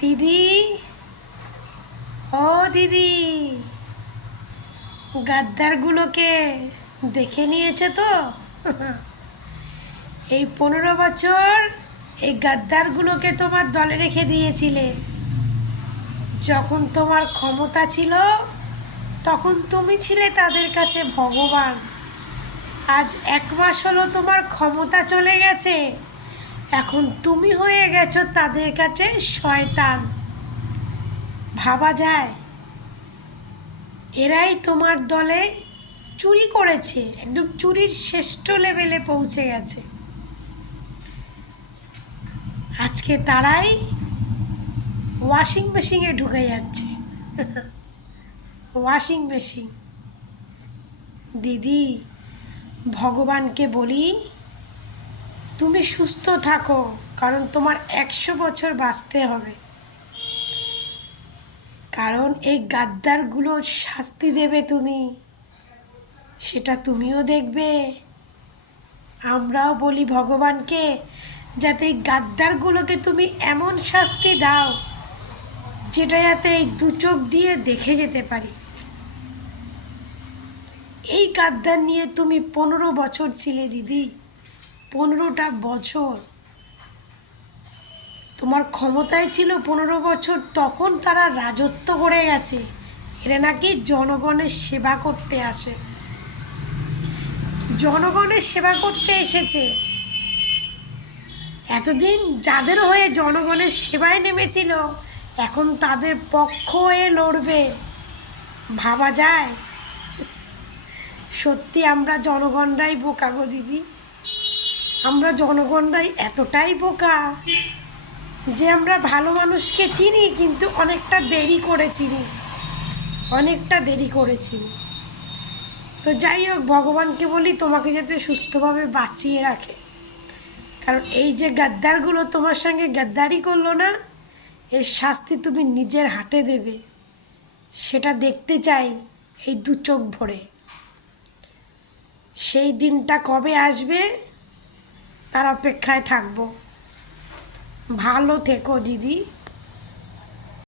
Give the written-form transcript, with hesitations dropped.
দিদি, ও দিদি, গাদ্দারগুলোকে দেখে নিয়েছে তো? এই 15 বছর এই গাদ্দারগুলোকে তোমার দলে রেখে দিয়েছিলে। যখন তোমার ক্ষমতা ছিল তখন তুমি ছিলে তাদের কাছে ভগবান। আজ 1 মাস হলো তোমার ক্ষমতা চলে গেছে, এখন তুমি হয়ে গেছো তাদের কাছে শয়তান। ভাবা যায়? এরাই তোমার দলে চুরি করেছে, একদম চুরির শ্রেষ্ঠ লেভেলে পৌঁছে গেছে। আজকে তারাই ওয়াশিং মেশিনে ঢুকে যাচ্ছে। Washing machine. দিদি, ভগবানকে বলি তুমি সুস্থ থাকো, কারণ তোমার 100 বছর বাঁচতে হবে। কারণ এই গাদ্দারগুলো শাস্তি দেবে তুমি, সেটা তুমিও দেখবে। আমরাও বলি ভগবানকে যাতে এই গাদ্দারগুলোকে তুমি এমন শাস্তি দাও যেটা যাতে এই 2 চোখ দিয়ে দেখে যেতে পারি। এই গাদ্দার নিয়ে তুমি 15 বছর ছিলে দিদি, 15টা বছর তোমার ক্ষমতায় ছিল। 15 বছর তখন তারা রাজত্ব করে গেছে। এরা নাকি জনগণের সেবা করতে আসে, জনগণের সেবা করতে এসেছে। এতদিন যাদের হয়ে জনগণের সেবায় নেমেছিল এখন তাদের পক্ষ হয়ে লড়বে। ভাবা যায়? সত্যি আমরা জনগণরাই বোকা গো দিদি, আমরা জনগণরাই এতটাই বোকা যে আমরা ভালো মানুষকে চিনি কিন্তু অনেকটা দেরি করে চিনি, অনেকটা দেরি করে চিনি। তো যাই হোক, ভগবানকে বলি তোমাকে যাতে সুস্থভাবে বাঁচিয়ে রাখে। কারণ এই যে গাদ্দারগুলো তোমার সঙ্গে গাদ্দারি করলো না, এর শাস্তি তুমি নিজের হাতে দেবে, সেটা দেখতে চাই এই 2 চোখ ভরে। সেই দিনটা কবে আসবে তার অপেক্ষায় থাকবো। ভালো থেকো দিদি।